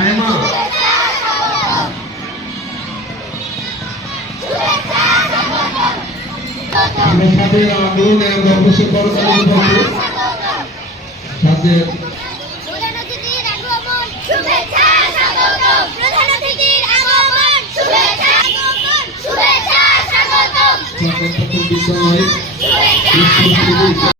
সায়মা আমরা সাথে আন্দোলনে আমরা অবশ্যই করতালি সাথে প্রধান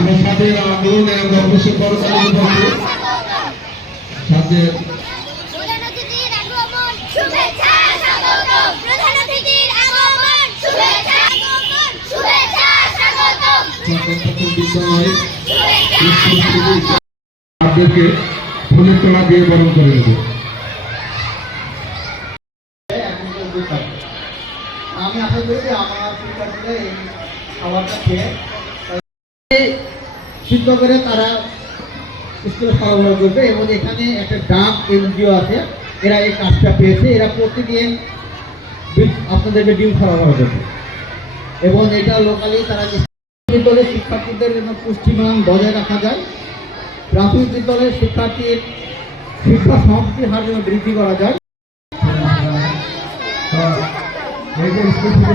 আমরা আন্দোলনে অবশ্যই করতালি করব সাথে আপনাদেরকে ফুলের তোলা দিয়ে বরণ করে দেবো আমি আশা করি যে আমার খাবারটা খেয়ে সিদ্ধ করে তারা স্কুলে সরবরাহ করবে এবং এখানে একটা ডাক এনজিও আছে, এরা এই কাজটা পেয়েছে। এরা প্রতিদিন আপনাদেরকে ডিম সরবরাহ করবে এবং এটা লোকালি তারা বিদ্যালয়ের শিক্ষার্থীদের জন্য পুষ্টিমান বজায় রাখা যায়। প্রাথমিক বিদ্যালয়ের শিক্ষার্থীর শিক্ষা সমাপ্তির হার যেন বৃদ্ধি করা যায়। এই যে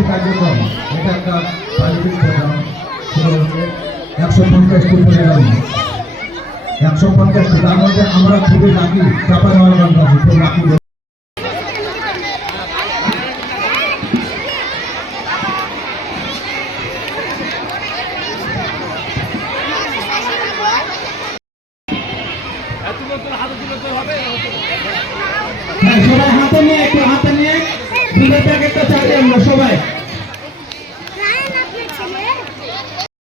কার্যক্রম এটা একটা একশো পঞ্চাশটি পরিবার একশো পঞ্চাশটি তার মধ্যে আমরা খুবই রাখি চাপা হ্যাঁ, সবাই হাতে নিয়ে একটু হাতে নিয়ে। বিলের প্যাকেটটা চালিয়ে আমরা সবাই।